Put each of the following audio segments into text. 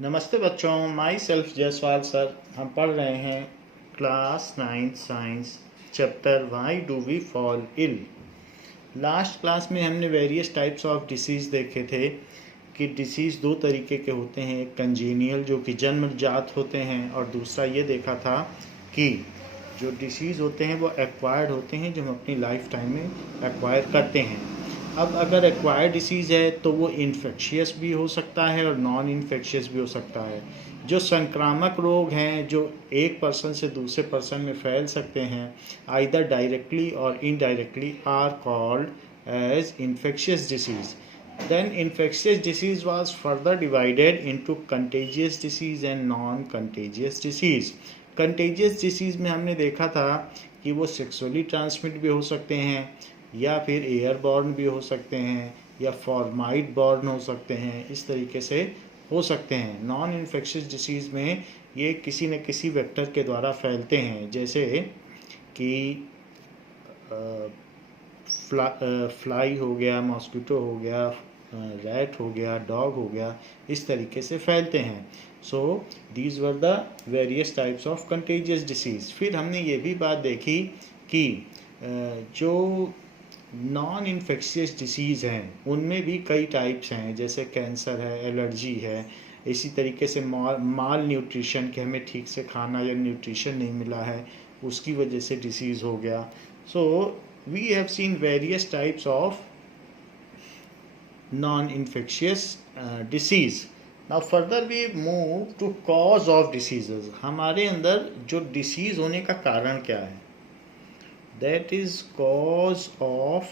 नमस्ते बच्चों, my self Jaiswal sir. हम पढ़ रहे हैं class 9 science chapter why do we fall ill. Last class में हमने वेरियस टाइप्स ऑफ डिसीज़ देखे थे कि डिसीज़ दो तरीके के होते हैं, एक कंजीनियल जो कि जन्मजात होते हैं और दूसरा ये देखा था कि जो डिसीज़ होते हैं वो एक्वायर्ड होते हैं, जो हम अपनी लाइफ टाइम में एक्वायर करते हैं। अब अगर एक्वायर्ड डिसीज़ है तो वो इन्फेक्शियस भी हो सकता है और नॉन इन्फेक्शियस भी हो सकता है। जो संक्रामक रोग हैं जो एक पर्सन से दूसरे पर्सन में फैल सकते हैं, आइदर डायरेक्टली और indirectly, are called as infectious disease. Then infectious disease was further divided into contagious disease and non-contagious disease. Contagious disease में हमने देखा था कि वो सेक्सुअली ट्रांसमिट भी हो सकते हैं या फिर एयरबॉर्न भी हो सकते हैं या फॉर्माइट बॉर्न हो सकते हैं, इस तरीके से हो सकते हैं। नॉन इन्फेक्शियस डिसीज़ में ये किसी न किसी वेक्टर के द्वारा फैलते हैं, जैसे कि फ्लाई हो गया, मॉस्किटो हो गया, रैट हो गया, डॉग हो गया, इस तरीके से फैलते हैं। So these were the various types of contagious disease. फिर हमने ये भी बात देखी कि जो नॉन इन्फेक्शियस डिसीज़ हैं उनमें भी कई टाइप्स हैं, जैसे कैंसर है, एलर्जी है, इसी तरीके से माल न्यूट्रिशन के हमें ठीक से खाना या न्यूट्रिशन नहीं मिला है, उसकी वजह से डिसीज़ हो गया। So we have seen various types of non-infectious disease. Now further we move to cause of diseases. हमारे अंदर जो डिसीज़ होने का कारण क्या है, that is cause of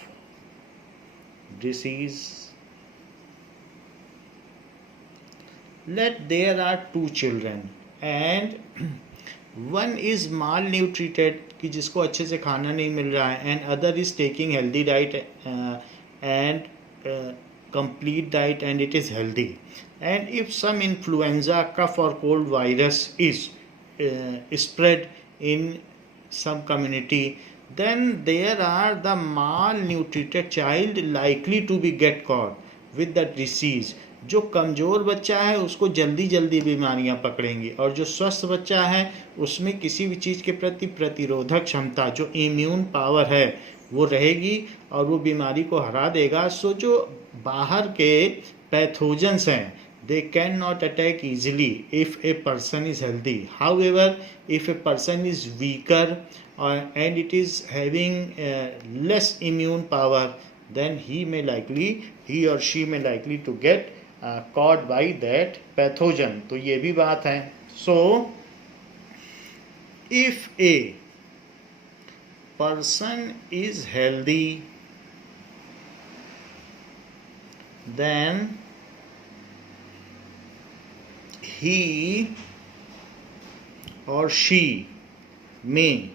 disease. Let there are two children and one is malnutrited कि जिसको अच्छे से खाना नहीं मिल रहा है, and other is taking healthy diet and complete diet and it is healthy. And if some influenza, cough or cold virus is spread in some community, then there are the malnutrited child likely to be get caught with the disease. जो कमज़ोर बच्चा है उसको जल्दी जल्दी बीमारियां पकड़ेंगी और जो स्वस्थ बच्चा है उसमें किसी भी चीज़ के प्रति प्रतिरोधक क्षमता, जो इम्यून पावर है, वो रहेगी और वो बीमारी को हरा देगा। सो जो बाहर के पैथोजेंस हैं, they cannot attack easily if a person is healthy. However, if a person is weaker and it is having less immune power, then he or she may likely to get caught by that pathogen. तो ये भी बात है. So if a person is healthy, then he or she may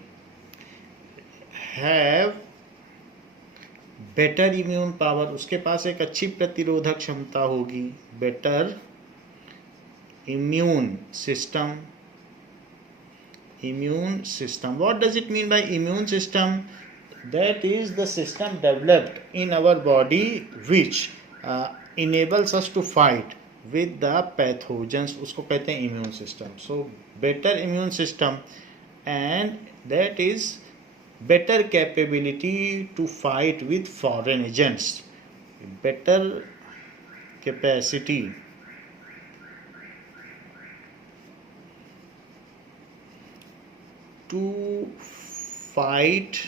have better immune power. उसके पास एक अच्छी प्रतिरोधक क्षमता होगी, better immune system. Immune system, what does it mean by immune system? That is the system developed in our body which enables us to fight with the pathogens, उसको कहते हैं immune system. So better immune system, and that is better capability to fight with foreign agents. Better capacity to fight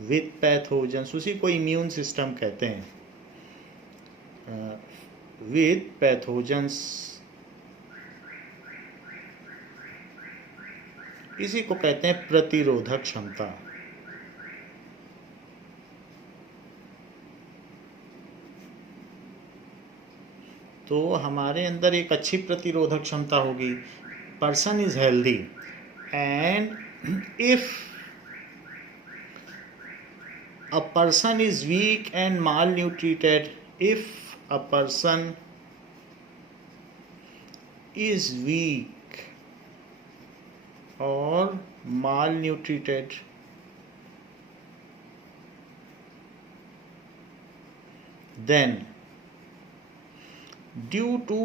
with pathogens, उसी को immune system कहते हैं. With pathogens, इसी को कहते हैं प्रतिरोधक क्षमता. तो हमारे अंदर एक अच्छी प्रतिरोधक क्षमता होगी. Person is healthy and if a person is weak and malnutrited, if a person is weak or malnutrited, then due to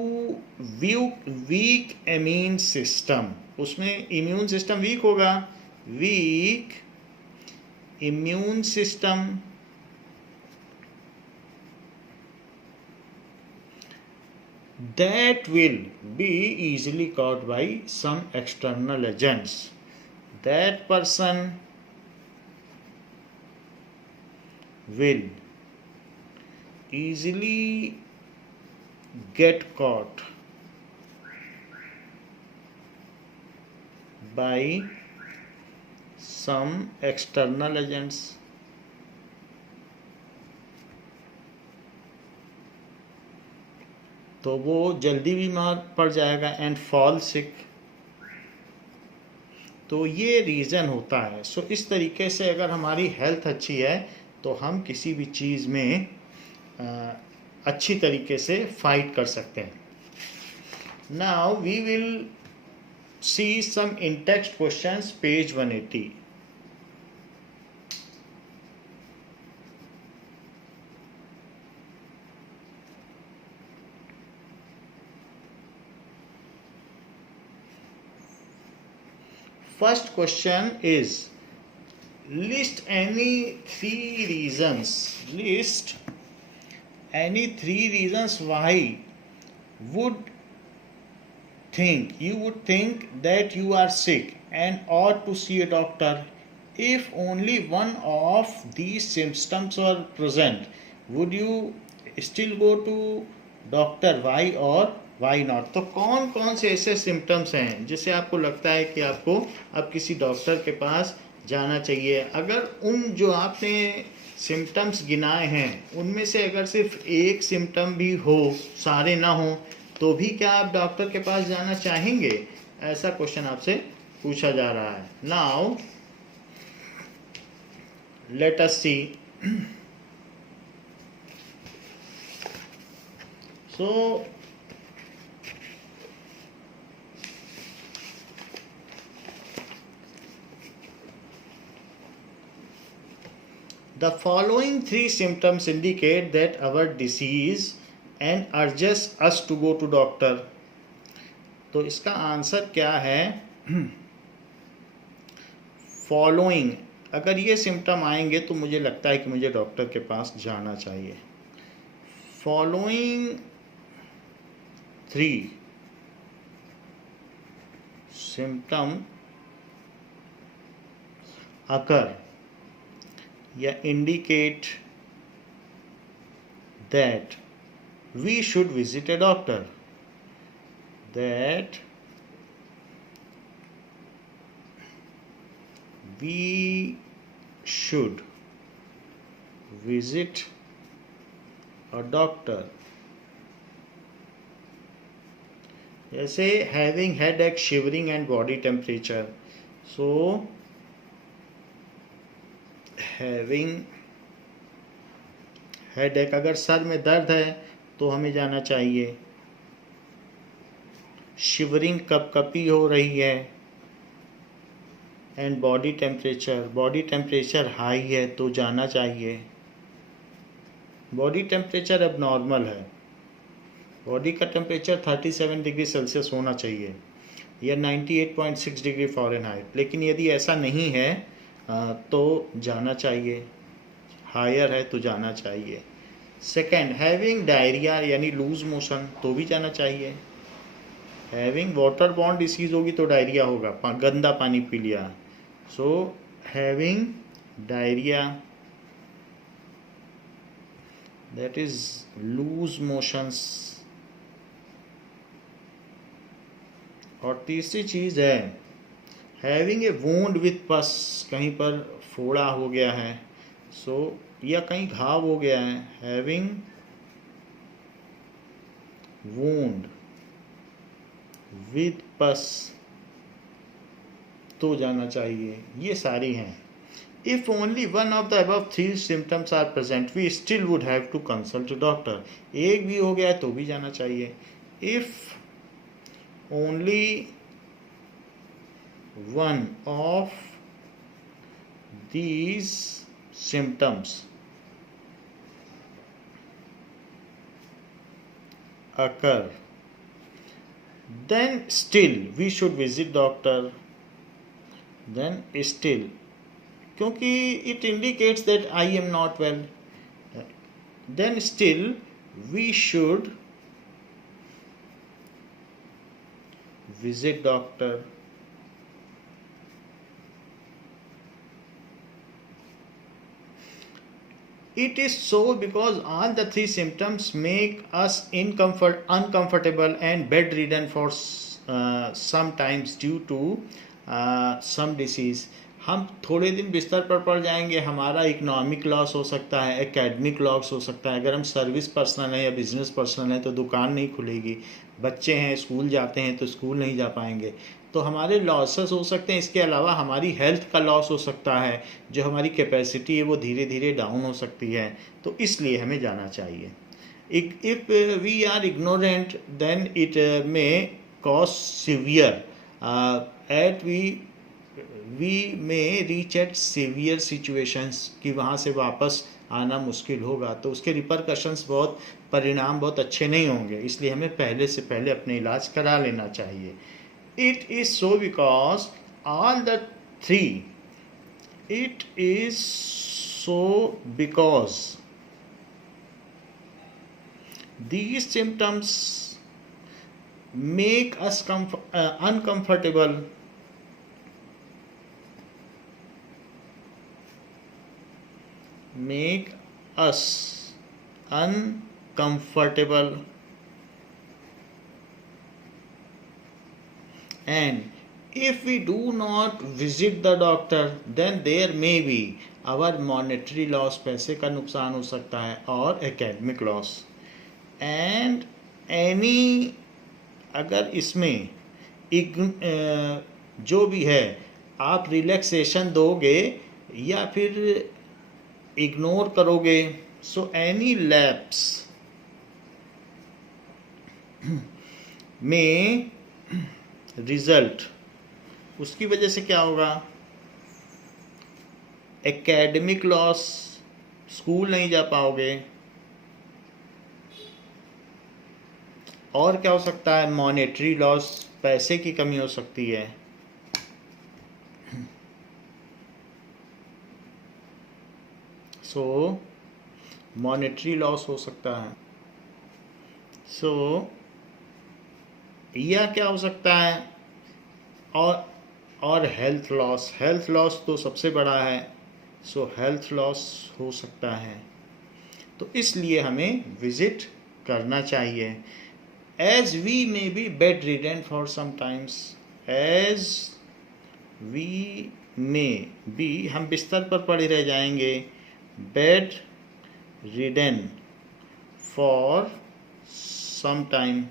weak immune system, उसमें इम्यून सिस्टम वीक होगा, weak immune system that will be easily caught by some external agents. That person will easily get caught by some external agents. तो वो जल्दी बीमार पड़ जाएगा and fall sick. तो ये रीज़न होता है। सो इस तरीके से अगर हमारी हेल्थ अच्छी है तो हम किसी भी चीज़ में अच्छी तरीके से फाइट कर सकते हैं। Now we will see some in text questions, page 180। First question is, list any three reasons. List any three reasons why you would think that you are sick and ought to see a doctor. If only one of these symptoms are present, would you still go to doctor? Why or why not? तो कौन कौन से ऐसे symptoms हैं जिससे आपको लगता है कि आपको अब किसी डॉक्टर के पास जाना चाहिए? अगर उन जो आपने सिम्टम्स गिनाए हैं उनमें से अगर सिर्फ एक सिम्टम भी हो, सारे ना हो, तो भी क्या आप डॉक्टर के पास जाना चाहेंगे? ऐसा क्वेश्चन आपसे पूछा जा रहा है। Now let us see. So the following three symptoms indicate that our disease and urges us to go to doctor. तो इसका आंसर क्या है? फॉलोइंग, अगर ये सिम्टम आएंगे तो मुझे लगता है कि मुझे डॉक्टर के पास जाना चाहिए। फॉलोइंग थ्री सिम्टम अगर या indicate that we should visit a doctor, that we should visit a doctor। जैसे having headache, shivering and body temperature। so having headache, अगर सर में दर्द है तो हमें जाना चाहिए। शिवरिंग, कपकपी हो रही है। एंड बॉडी टेम्परेचर हाई है तो जाना चाहिए। बॉडी टेम्परेचर अब नॉर्मल है, बॉडी का टेम्परेचर 37 डिग्री सेल्सियस होना चाहिए या 98.6 डिग्री फ़ारेनहाइट। लेकिन यदि ऐसा नहीं है तो जाना चाहिए, हायर है तो जाना चाहिए। सेकंड, हैविंग डायरिया यानी लूज मोशन, तो भी जाना चाहिए। हैविंग वाटर बॉर्न डिसीज होगी तो डायरिया होगा, गंदा पानी पी लिया। So having diarrhoea, that is loose motions. और तीसरी चीज़ है हैविंग ए वूंड विथ पस, कहीं पर फोड़ा हो गया है या कहीं घाव हो गया है। हैविंग वूंड विथ पस तो जाना चाहिए। ये सारी हैं। If only one of the above three symptoms are present we still would have to consult doctor. एक भी हो गया तो भी जाना चाहिए। If only one of these symptoms occur, then still we should visit doctor. Then still, क्योंकि it indicates that I am not well, then still we should visit doctor. It is so because all the three symptoms make us uncomfortable and bedridden for sometimes due to some disease. हम थोड़े दिन बिस्तर पर पड़ जाएंगे, हमारा economic loss हो सकता है, एकेडमिक लॉस हो सकता है। अगर हम सर्विस पर्सनल हैं या बिजनेस पर्सनल हैं तो दुकान नहीं खुलेगी, बच्चे हैं स्कूल जाते हैं तो स्कूल नहीं जा पाएंगे, तो हमारे लॉसेस हो सकते हैं। इसके अलावा हमारी हेल्थ का लॉस हो सकता है, जो हमारी कैपेसिटी है वो धीरे धीरे डाउन हो सकती है, तो इसलिए हमें जाना चाहिए। If we are ignorant then it may cause severe at we may reach at severe situations, कि वहाँ से वापस आना मुश्किल होगा, तो उसके रिपरकशंस परिणाम बहुत अच्छे नहीं होंगे, इसलिए हमें पहले से पहले अपने इलाज करा लेना चाहिए। It is so because all the three. It is so because these symptoms make us uncomfortable. Make us uncomfortable. And if we do not visit the doctor, then there may be our monetary loss, पैसे का नुकसान हो सकता है, और academic loss. And any, अगर इसमें जो भी है आप रिलैक्सेशन दोगे या फिर इग्नोर करोगे, सो एनी लैप्स में रिजल्ट, उसकी वजह से क्या होगा, एकेडमिक लॉस, स्कूल नहीं जा पाओगे, और क्या हो सकता है, मॉनेटरी लॉस, पैसे की कमी हो सकती है। सो मॉनेटरी लॉस हो सकता है। सो या क्या हो सकता है, और हेल्थ लॉस तो सबसे बड़ा है, सो हेल्थ लॉस हो सकता है, तो इसलिए हमें विजिट करना चाहिए। As we may be bedridden for some times, as we may be, हम बिस्तर पर पड़े रह जाएंगे, bedridden for some time.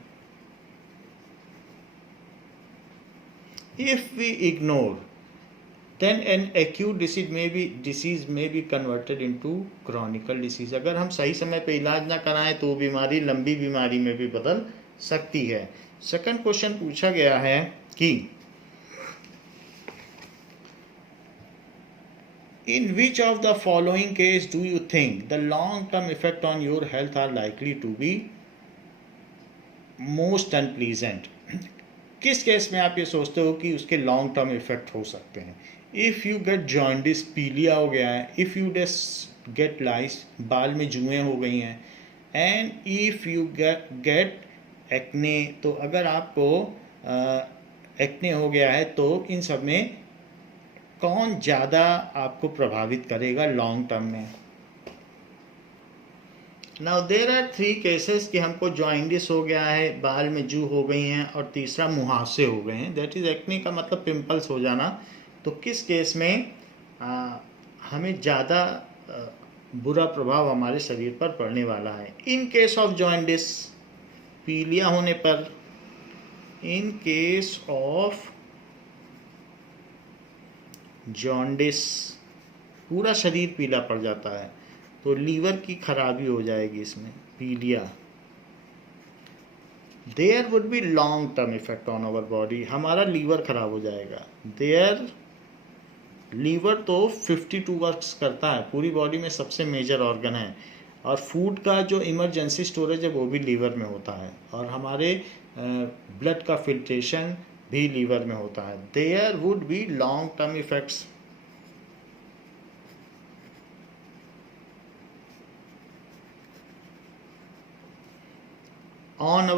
If we ignore, then an acute disease may be converted into chronic disease. अगर हम सही समय पे इलाज ना कराएं तो बीमारी लंबी बीमारी में भी बदल सकती है। सेकंड क्वेश्चन पूछा गया है कि in which of the following case do you think the long term effect on your health are likely to be most unpleasant? किस केस में आप ये सोचते हो कि उसके लॉन्ग टर्म इफेक्ट हो सकते हैं? इफ़ यू गेट जॉन्डिस, पीलिया हो गया है, इफ़ यू गेट लाइस, बाल में जुएँ हो गई हैं, and if you get acne, तो अगर आपको एक्ने हो गया है तो इन सब में कौन ज़्यादा आपको प्रभावित करेगा लॉन्ग टर्म में? नाउ देर आर 3 केसेस कि हमको जॉइंडिस हो गया है, बाल में जू हो गई हैं, और तीसरा मुहासे हो गए हैं, दैट इज़ एक्ने का मतलब पिंपल्स हो जाना। तो किस केस में हमें ज़्यादा बुरा प्रभाव हमारे शरीर पर पड़ने वाला है? इन केस ऑफ जॉइंडिस, पीलिया होने पर, इन केस ऑफ जॉन्डिस पूरा शरीर पीला पड़ जाता है, तो लीवर की खराबी हो जाएगी इसमें, पीलिया। There would be long term effect on our body, हमारा लीवर खराब हो जाएगा। देयर लीवर तो 52 वर्क्स करता है, पूरी बॉडी में सबसे मेजर ऑर्गन है, और फूड का जो इमरजेंसी स्टोरेज है वो भी लीवर में होता है, और हमारे ब्लड का फिल्ट्रेशन भी लीवर में होता है. There would be long term effects on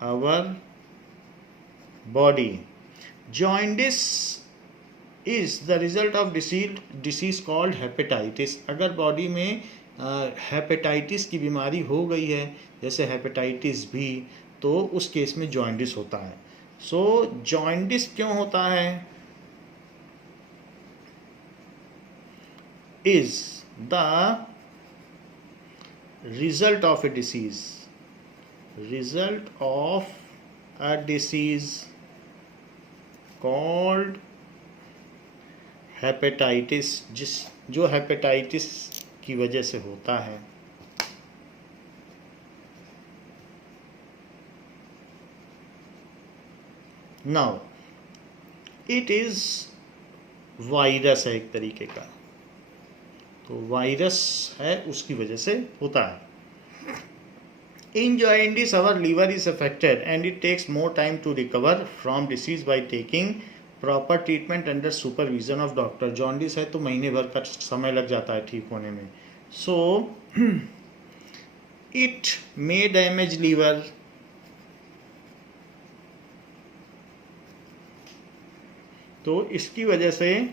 our body. Jaundice is the result of disease called hepatitis. अगर बॉडी में हेपेटाइटिस की बीमारी हो गई है, जैसे हेपेटाइटिस बी, तो उस केस में जॉइंडिस होता है. सो जॉइंडिस क्यों होता है? Is the result of a disease called hepatitis, जो हेपेटाइटिस की वजह से होता है. नाउ इट इज वायरस है एक तरीके का, तो वायरस है उसकी वजह से होता है. In jaundice, our liver is affected and it takes more time to recover from disease by taking proper treatment under supervision of doctor. jaundice है तो महीने भर का समय लग जाता है ठीक होने में. So it may damage liver. तो इसकी वजह से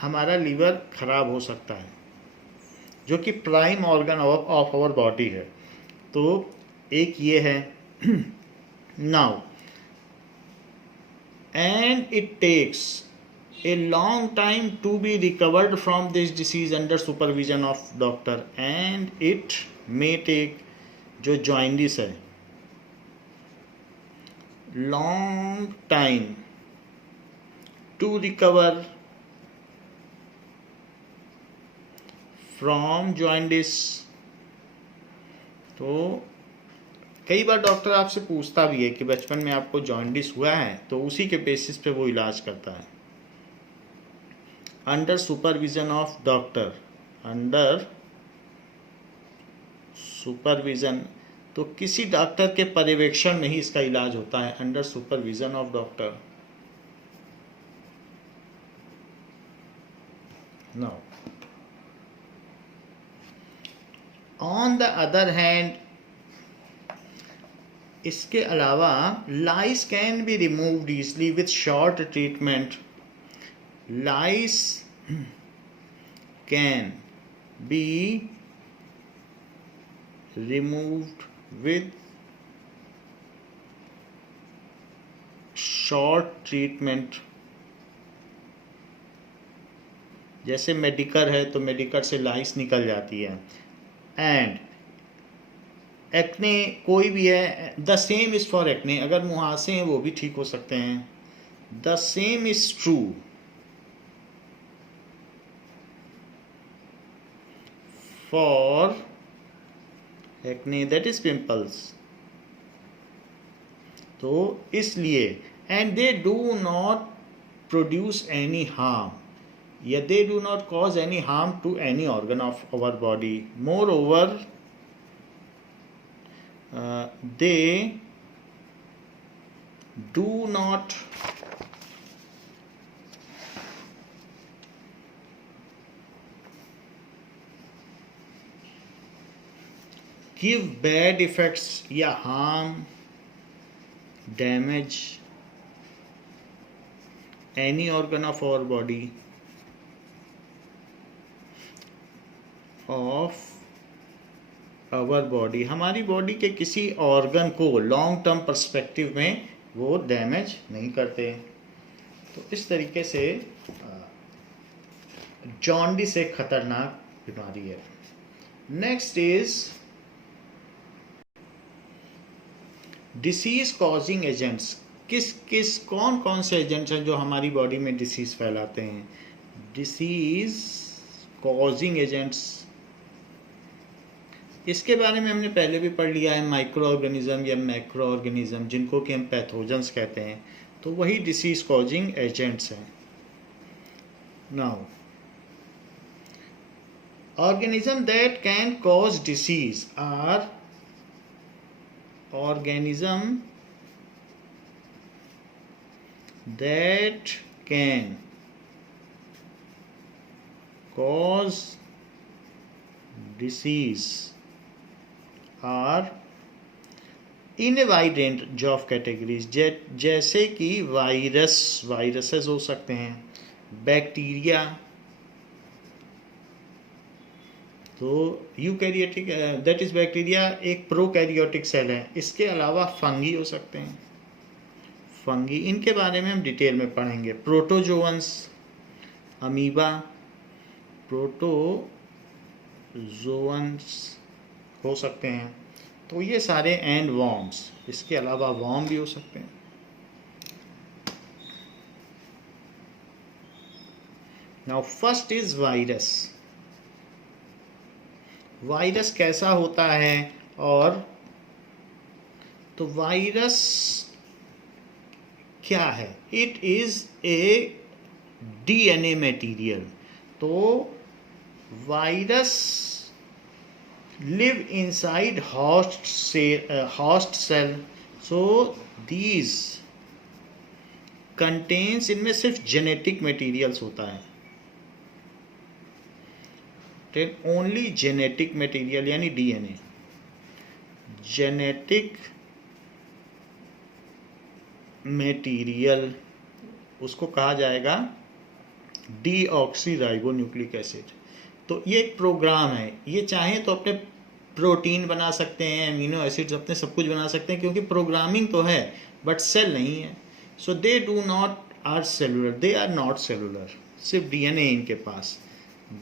हमारा लीवर खराब हो सकता है, जो कि prime organ of our body है. तो एक ये है. Now and it takes a long time to be recovered from this disease under supervision of doctor, and it may take, जो जॉइंडिस है, long time to recover from jaundice. तो कई बार doctor आपसे पूछता भी है कि बचपन में आपको जॉइंडिस हुआ है, तो उसी के बेसिस पे वो इलाज करता है. Under supervision of doctor, under supervision, तो किसी डॉक्टर के पर्यवेक्षण में ही इसका इलाज होता है, under supervision of doctor. Now on the other hand, इसके अलावा lice can be removed easily with short treatment. Lice can be removed with short treatment. जैसे मेडिकर है तो मेडिकर से लाइस निकल जाती है. एंड एक्ने कोई भी है, the same is for acne. अगर मुहासे हैं वो भी ठीक हो सकते हैं. The same is true for acne, that is pimples. तो इसलिए, and they do not produce any harm, या they do not cause any harm to any organ of our body. Moreover, they do not give bad effects या harm, damage any organ of our body, of our body. हमारी body के किसी organ को long term perspective में वो damage नहीं करते. तो इस तरीके से जॉन्डिस एक खतरनाक बीमारी है. Next is disease causing agents. कौन कौन से एजेंट्स हैं जो हमारी बॉडी में डिसीज फैलाते हैं? डिसीज कॉजिंग एजेंट्स, इसके बारे में हमने पहले भी पढ़ लिया है. माइक्रो ऑर्गेनिज्म या मैक्रो ऑर्गेनिज्म, जिनको कि हम पैथोजेंस कहते हैं, तो वही डिसीज कॉजिंग एजेंट्स हैं. Now organism that can cause disease are organism that can cause disease are in a wide range of categories. जैसे कि वायरसेस हो सकते हैं, बैक्टीरिया, तो यूकैरियोटिक दैट इज बैक्टीरिया एक प्रोकैरियोटिक सेल है। इसके अलावा फंगी हो सकते हैं, फंगी, इनके बारे में हम डिटेल में पढ़ेंगे। प्रोटोजोअन्स, अमीबा, प्रोटोजोअन्स हो सकते हैं, तो ये सारे, एंड वॉर्म्स, इसके अलावा वॉर्म भी हो सकते हैं। Now first is virus. Virus कैसा होता है? और तो वायरस क्या है? It is a DNA material. तो virus live inside host cell, so these contains, इनमें सिर्फ जेनेटिक मटेरियल्स होता है, ओनली जेनेटिक मटेरियल यानी डीएनए। जेनेटिक मटेरियल उसको कहा जाएगा डीऑक्सीराइबोन्यूक्लिक एसिड। तो ये एक प्रोग्राम है, ये चाहें तो अपने प्रोटीन बना सकते हैं, अमीनो एसिड्स अपने सब कुछ बना सकते हैं, क्योंकि प्रोग्रामिंग तो है बट सेल नहीं है। So they do not are cellular, they are not cellular, सिर्फ डीएनए इनके पास,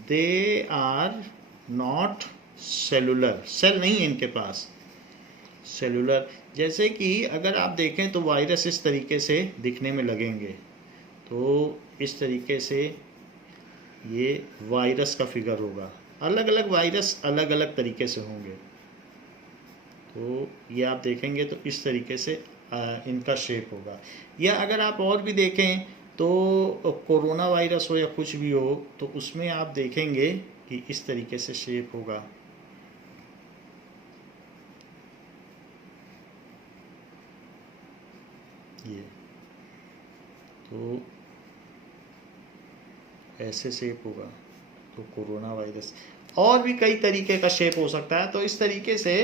they are not cellular, cell नहीं है इनके पास, सेलुलर। जैसे कि अगर आप देखें तो वायरस इस तरीके से दिखने में लगेंगे, तो इस तरीके से ये वायरस का फिगर होगा। अलग अलग वायरस अलग अलग तरीके से होंगे, तो ये आप देखेंगे तो इस तरीके से इनका शेप होगा। या अगर आप और भी देखें तो कोरोना वायरस हो या कुछ भी हो, तो उसमें आप देखेंगे कि इस तरीके से शेप होगा। ये तो ऐसे शेप होगा, तो कोरोना वायरस। और भी कई तरीके का शेप हो सकता है। तो इस तरीके से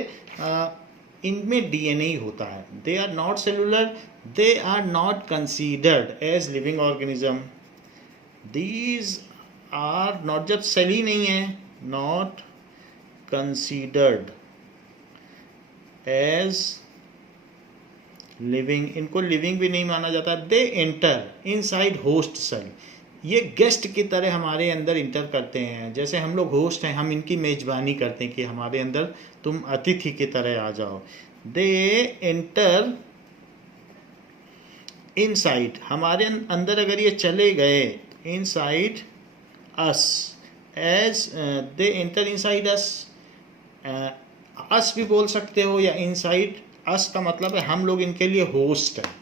इनमें डीएनए ही होता है। They are not cellular, they are not considered as living organism, these are not, जब सेल ही नहीं है, नॉट कंसीडर्ड एज लिविंग, इनको लिविंग भी नहीं माना जाता। They enter inside host cell, ये गेस्ट की तरह हमारे अंदर इंटर करते हैं। जैसे हम लोग होस्ट हैं, हम इनकी मेजबानी करते हैं कि हमारे अंदर तुम अतिथि की तरह आ जाओ। दे एंटर इनसाइड, हमारे अंदर अगर ये चले गए, inside us, as they enter inside us, us भी बोल सकते हो, या इनसाइड अस का मतलब है हम लोग इनके लिए होस्ट हैं,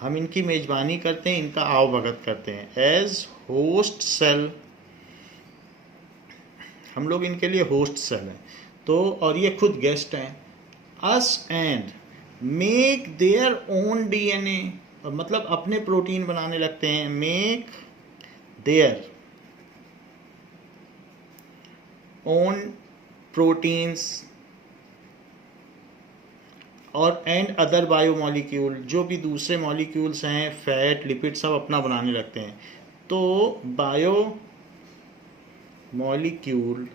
हम इनकी मेजबानी करते हैं, इनका आव भगत करते हैं। एज होस्ट सेल, हम लोग इनके लिए होस्ट सेल हैं। तो और ये खुद गेस्ट हैं। Us and make their own DNA, मतलब अपने प्रोटीन बनाने लगते हैं। मेक देयर ओन प्रोटीन्स और एंड अदर बायोमॉलिक्यूल, जो भी दूसरे मॉलिक्यूल्स हैं, फैट, लिपिड, सब अपना बनाने लगते हैं। तो बायो मॉलिक्यूल,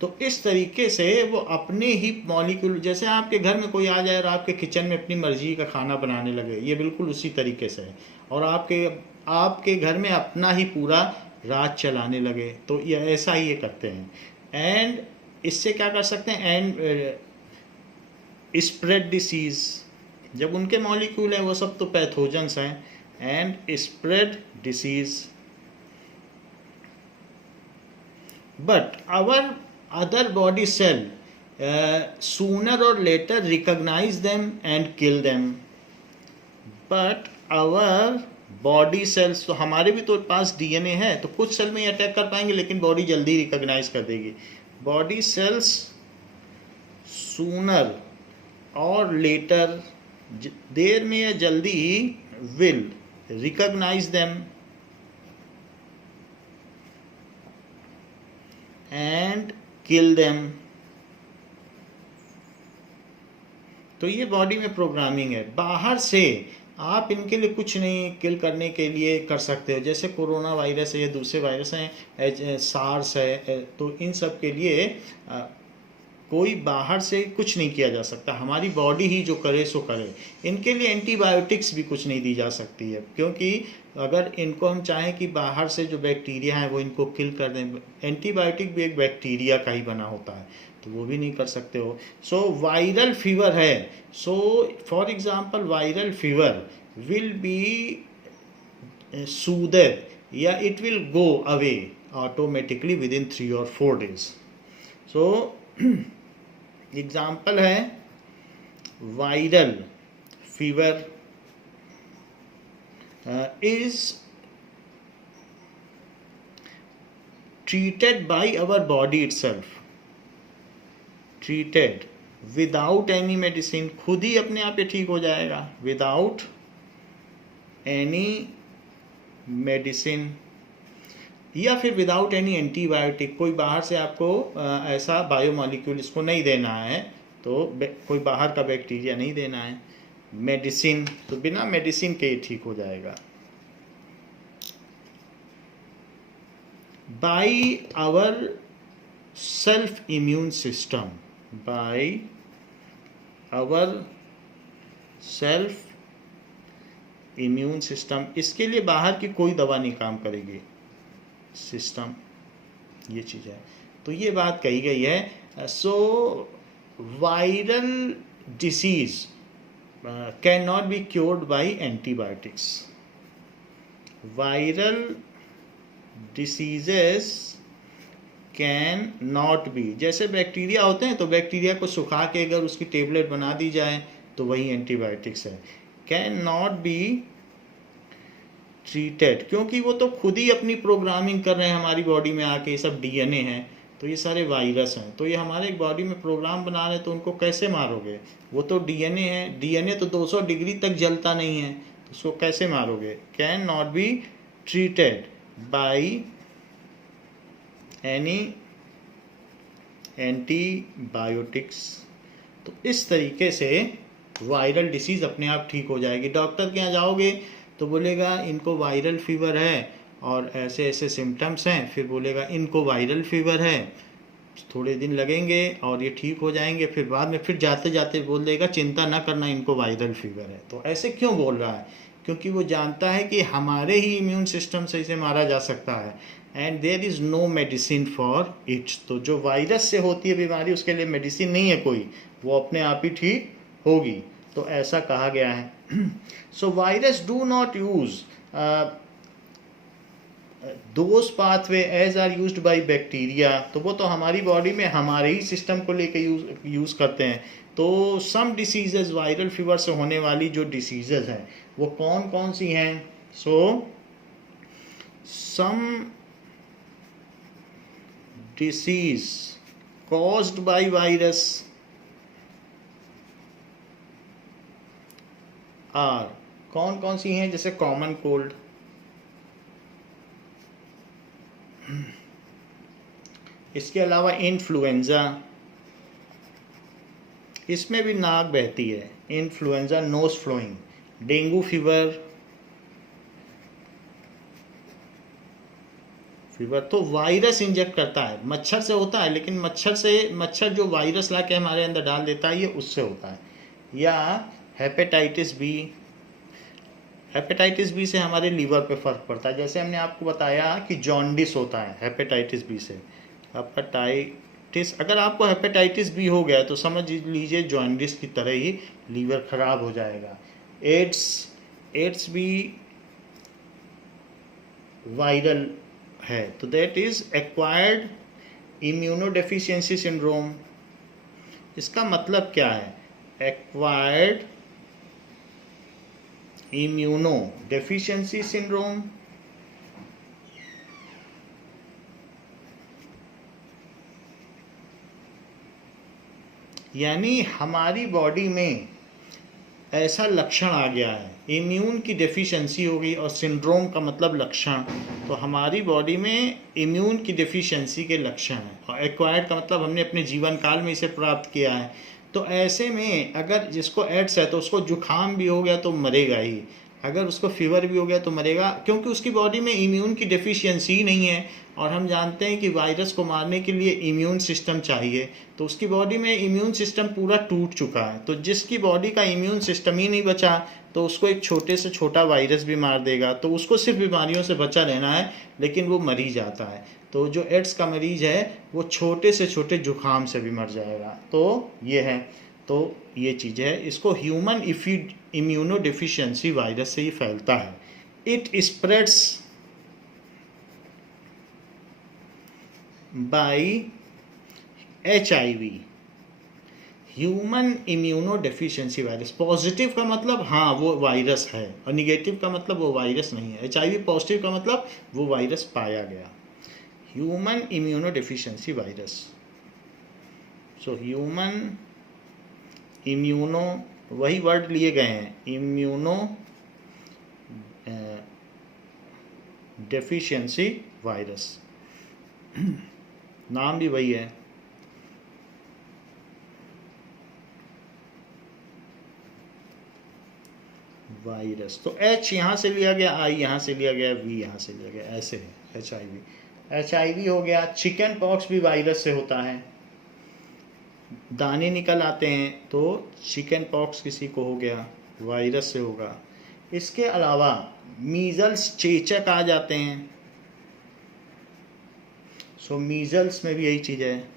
तो इस तरीके से वो अपने ही मॉलिक्यूल, जैसे आपके घर में कोई आ जाए और आपके किचन में अपनी मर्जी का खाना बनाने लगे, ये बिल्कुल उसी तरीके से है। और आपके घर में अपना ही पूरा राज चलाने लगे, तो ये ऐसा ही ये करते हैं। एंड इससे क्या कर सकते हैं? एंड स्प्रेड डिसीज, जब उनके मॉलिक्यूल हैं वो सब तो पैथोजेंस हैं। And spread disease, but our other body cell sooner or later recognize them and kill them. But our body cells, तो हमारे भी तो पास डीएनए है, तो कुछ सेल में ही अटैक कर पाएंगे लेकिन बॉडी जल्दी रिकॉग्नाइज कर देगी. Body cells sooner or later, देर में या जल्दी ही, will recognise them and kill them. तो ये बॉडी में प्रोग्रामिंग है. बाहर से आप इनके लिए कुछ नहीं किल करने के लिए कर सकते हो. जैसे कोरोना वायरस है या दूसरे वायरस हैं, सार्स है, तो इन सब के लिए कोई बाहर से कुछ नहीं किया जा सकता. हमारी बॉडी ही जो करे सो करे. इनके लिए एंटीबायोटिक्स भी कुछ नहीं दी जा सकती है, क्योंकि अगर इनको हम चाहें कि बाहर से जो बैक्टीरिया है वो इनको किल कर दें, एंटीबायोटिक भी एक बैक्टीरिया का ही बना होता है, तो वो भी नहीं कर सकते हो. सो वायरल फीवर है, so for example viral fever will be soothed या it will go away automatically with in 3 or 4 days. So example है viral fever is treated by our body itself, treated without any medicine. खुद ही अपने आप ये ठीक हो जाएगा without any medicine, या फिर विदाउट एनी एंटीबायोटिक. कोई बाहर से आपको ऐसा बायोमॉलिक्यूल इसको नहीं देना है, तो कोई बाहर का बैक्टीरिया नहीं देना है. मेडिसिन, तो बिना मेडिसिन के ठीक हो जाएगा. By our self immune system, by our self immune system. इसके लिए बाहर की कोई दवा नहीं काम करेगी. सिस्टम ये चीज़ है, तो ये बात कही गई है. So viral disease can not be cured by antibiotics. Viral diseases can not be, जैसे बैक्टीरिया होते हैं तो बैक्टीरिया को सुखा के अगर उसकी टेबलेट बना दी जाए तो वही एंटीबायोटिक्स है. कैन नॉट बी ट्रीटेड, क्योंकि वो तो खुद ही अपनी प्रोग्रामिंग कर रहे हैं हमारी बॉडी में आके. ये सब डीएनए हैं, तो ये सारे वायरस हैं, तो ये हमारे बॉडी में प्रोग्राम बना रहे हैं, तो उनको कैसे मारोगे? वो तो डीएनए है, डीएनए तो 200 डिग्री तक जलता नहीं है, तो उसको कैसे मारोगे? Can not be treated by any antibiotics. तो इस तरीके से वायरल डिसीज़ अपने आप ठीक हो जाएगी. डॉक्टर के यहाँ जाओगे तो बोलेगा इनको वायरल फीवर है और ऐसे ऐसे सिम्टम्स हैं, फिर बोलेगा इनको वायरल फीवर है, थोड़े दिन लगेंगे और ये ठीक हो जाएंगे, फिर बाद में फिर जाते जाते बोल देगा चिंता ना करना इनको वायरल फीवर है. तो ऐसे क्यों बोल रहा है? क्योंकि वो जानता है कि हमारे ही इम्यून सिस्टम से इसे मारा जा सकता है, and there is no medicine for it. तो जो वायरस से होती है बीमारी उसके लिए मेडिसिन नहीं है कोई, वो अपने आप ही ठीक होगी. तो ऐसा कहा गया है. So virus do not use those pathway as are used by bacteria. तो वो तो हमारी बॉडी में हमारे ही सिस्टम को लेके यूज करते हैं. तो सम डिसीजेज, वायरल फीवर से होने वाली जो डिसीजेज हैं वो कौन कौन सी हैं? So some disease caused by virus are, कौन कौन सी हैं? जैसे कॉमन कोल्ड, इसके अलावा इन्फ्लुएंजा, इसमें भी नाक बहती है, influenza, nose flowing, dengue fever तो वायरस इंजेक्ट करता है, मच्छर से होता है, लेकिन मच्छर जो वायरस ला के हमारे अंदर डाल देता है ये उससे होता है. या हेपेटाइटिस बी से हमारे लीवर पे फर्क पड़ता है. जैसे हमने आपको बताया कि जॉन्डिस होता है हेपेटाइटिस बी से. हेपेटाइटिस, अगर आपको हेपेटाइटिस बी हो गया तो समझ लीजिए जॉन्डिस की तरह ही लीवर खराब हो जाएगा. एड्स भी वायरल है, तो that is acquired immunodeficiency syndrome. इसका मतलब क्या है? एक्वायर्ड इम्यूनो डेफिशिएंसी सिंड्रोम, यानी हमारी बॉडी में ऐसा लक्षण आ गया है, इम्यून की डेफिशिएंसी हो गई, और सिंड्रोम का मतलब लक्षण, तो हमारी बॉडी में इम्यून की डेफिशिएंसी के लक्षण हैं, और एक्वायर्ड का मतलब हमने अपने जीवन काल में इसे प्राप्त किया है। तो ऐसे में अगर जिसको एड्स है तो उसको जुखाम भी हो गया तो मरेगा ही, अगर उसको फीवर भी हो गया तो मरेगा, क्योंकि उसकी बॉडी में इम्यून की डेफिशिएंसी ही नहीं है। और हम जानते हैं कि वायरस को मारने के लिए इम्यून सिस्टम चाहिए, तो उसकी बॉडी में इम्यून सिस्टम पूरा टूट चुका है। तो जिसकी बॉडी का इम्यून सिस्टम ही नहीं बचा तो उसको एक छोटे से छोटा वायरस भी मार देगा, तो उसको सिर्फ बीमारियों से बचा रहना है, लेकिन वो मर ही जाता है। तो जो एड्स का मरीज है वो छोटे से छोटे जुखाम से भी मर जाएगा। तो ये है, तो ये चीज़ है, इसको ह्यूमन इम्यूनो डेफिशिएंसी वायरस से ही फैलता है। It spreads by HIV, human immunodeficiency virus. Positive का मतलब हाँ वो वायरस है, और निगेटिव का मतलब वो वायरस नहीं है। HIV पॉजिटिव का मतलब वो वायरस पाया गया। Human immunodeficiency virus, so human immuno, वही वर्ड लिए गए हैं, इम्यूनो डेफिशिएंसी वायरस, नाम भी वही है। वायरस, तो H यहाँ से लिया गया, I यहाँ से लिया गया, V यहाँ से लिया गया, ऐसे है HIV हो गया। चिकन पॉक्स भी वायरस से होता है, दाने निकल आते हैं, तो चिकन पॉक्स किसी को हो गया वायरस से होगा। इसके अलावा मीजल्स, चेचक आ जाते हैं, सो मीजल्स में भी यही चीज़ है।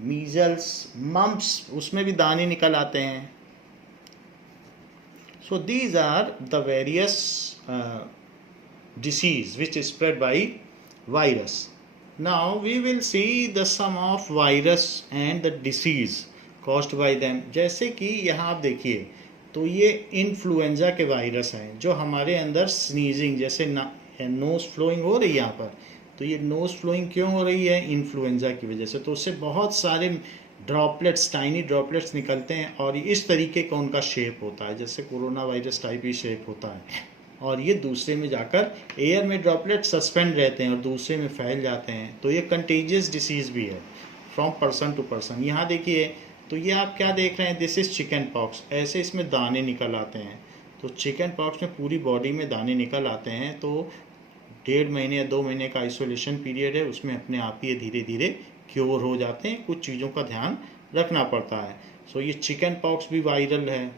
मीजल्स, मम्प्स, उसमें भी दाने निकल आते हैं। So these are the various disease which is spread by virus. Now we will see the sum of virus and the disease caused by them. जैसे कि यहाँ आप देखिए, तो ये इन्फ्लुएंजा के वायरस हैं जो हमारे अंदर स्नीजिंग, जैसे नोज फ्लोइंग हो रही है यहाँ पर, तो ये नोज फ्लोइंग क्यों हो रही है? इन्फ्लुएंजा की वजह से। तो उससे बहुत सारे ड्रॉपलेट्स, टाइनी ड्रॉपलेट्स निकलते हैं, और इस तरीके का उनका शेप होता है, जैसे कोरोना वायरस टाइप ही शेप होता है, और ये दूसरे में जाकर एयर में ड्रॉपलेट सस्पेंड रहते हैं और दूसरे में फैल जाते हैं। तो ये कंटेजियस डिसीज़ भी है फ्रॉम पर्सन टू पर्सन। यहाँ देखिए, तो ये आप क्या देख रहे हैं, दिस इज़ चिकन पॉक्स, ऐसे इसमें दाने निकल आते हैं। तो चिकन पॉक्स में पूरी बॉडी में दाने निकल आते हैं, तो 1.5 महीने या 2 महीने का आइसोलेशन पीरियड है, उसमें अपने आप ही ये धीरे धीरे क्योर हो जाते हैं। कुछ चीज़ों का ध्यान रखना पड़ता है। सो ये चिकन पॉक्स भी वायरल है।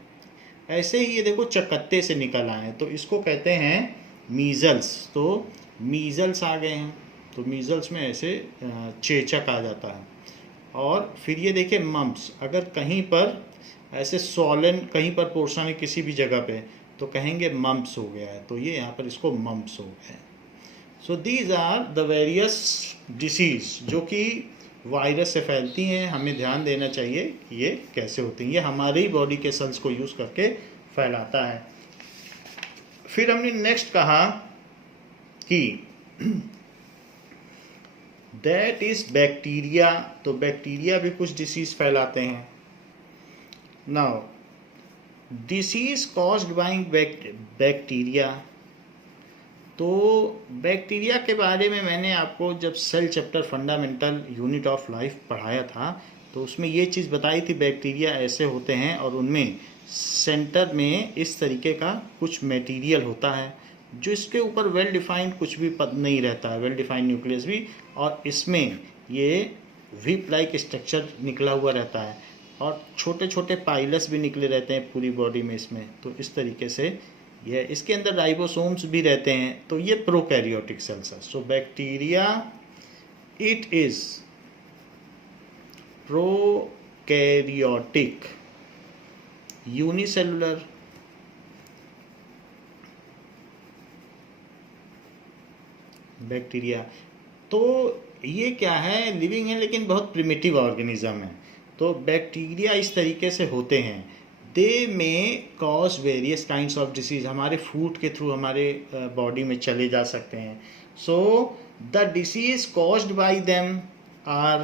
ऐसे ही ये देखो चकत्ते से निकल आए हैं, तो इसको कहते हैं मीजल्स। तो मीजल्स आ गए हैं, तो मीजल्स में ऐसे चेचक आ जाता है। और फिर ये देखिए मम्प्स, अगर कहीं पर ऐसे सॉलन कहीं पर पोर्शन है किसी भी जगह पे, तो कहेंगे मम्प्स हो गया है, तो ये यहाँ पर इसको मम्प्स हो गया है। So these are the various disease जो कि वायरस से फैलती हैं। हमें ध्यान देना चाहिए कि ये कैसे होती हैं। ये हमारी ही बॉडी के सेल्स को यूज़ करके फैलाता है। फिर हमने नेक्स्ट कहा कि दैट इज बैक्टीरिया, तो बैक्टीरिया भी कुछ डिसीज़ फैलाते हैं। Now disease caused by bacteria, तो बैक्टीरिया के बारे में मैंने आपको जब cell chapter fundamental unit of life पढ़ाया था, तो उसमें ये चीज़ बताई थी, बैक्टीरिया ऐसे होते हैं और उनमें सेंटर में इस तरीके का कुछ मटेरियल होता है जो इसके ऊपर वेल डिफाइंड कुछ भी पद नहीं रहता है, वेल डिफाइंड न्यूक्लियस भी, और इसमें ये विप लाइक स्ट्रक्चर निकला हुआ रहता है, और छोटे छोटे पाइलस भी निकले रहते हैं पूरी बॉडी में इसमें। तो इस तरीके से ये, इसके अंदर राइबोसोम्स भी रहते हैं। तो ये प्रोकैरियोटिक सेल्स है। So bacteria it is prokaryotic unicellular, bacteria तो ये क्या है, लिविंग है लेकिन बहुत प्रिमिटिव ऑर्गेनिज्म है। तो बैक्टीरिया इस तरीके से होते हैं, they may cause various kinds of disease, हमारे फूड के थ्रू हमारे बॉडी में चले जा सकते हैं. So the disease caused by them are,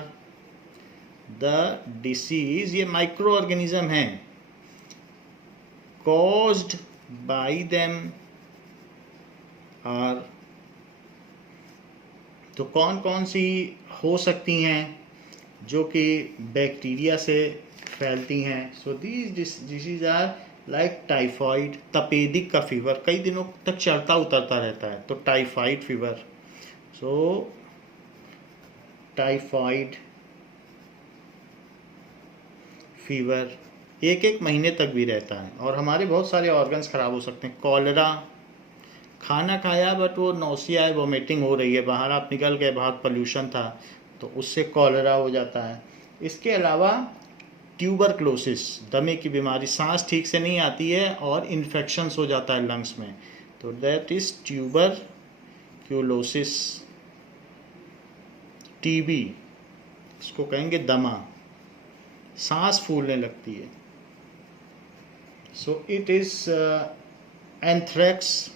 the disease ये माइक्रो ऑर्गेनिज्म हैं, कॉज्ड बाय देम आर, तो कौन कौन सी हो सकती हैं जो कि बैक्टीरिया से फैलती हैं. So these disease are like typhoid, तपेदिक का फीवर कई दिनों तक चढ़ता उतरता रहता है, तो टाइफाइड फीवर. सो टाइफाइड फीवर एक एक महीने तक भी रहता है और हमारे बहुत सारे ऑर्गन्स खराब हो सकते हैं. कॉलरा, खाना खाया बट वो नौसिया है, वोमिटिंग हो रही है, बाहर आप निकल गए, बाहर पोल्यूशन था, तो उससे कॉलरा हो जाता है. इसके अलावा ट्यूबरक्लोसिस, दमे की बीमारी, सांस ठीक से नहीं आती है और इन्फेक्शंस हो जाता है लंग्स में, तो दैट इज ट्यूबरक्लोसिस. टीबी, इसको कहेंगे दमा, सांस फूलने लगती है. So it is anthrax.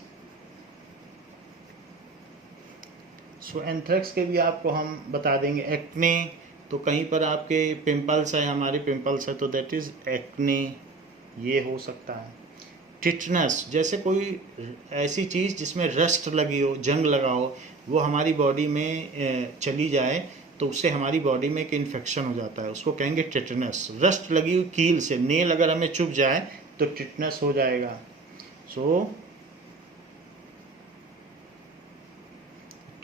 So anthrax के भी आपको हम बता देंगे. एक्ने, तो कहीं पर आपके पिंपल्स है, हमारे पिंपल्स है, तो दैट इज एक्ने, ये हो सकता है. टिटनस, जैसे कोई ऐसी चीज़ जिसमें रस्ट लगी हो, जंग लगा हो, वो हमारी बॉडी में चली जाए तो उससे हमारी बॉडी में एक इन्फेक्शन हो जाता है, उसको कहेंगे टिटनस. रस्ट लगी हुई कील से नेल अगर हमें चुभ जाए तो टिटनस हो जाएगा. सो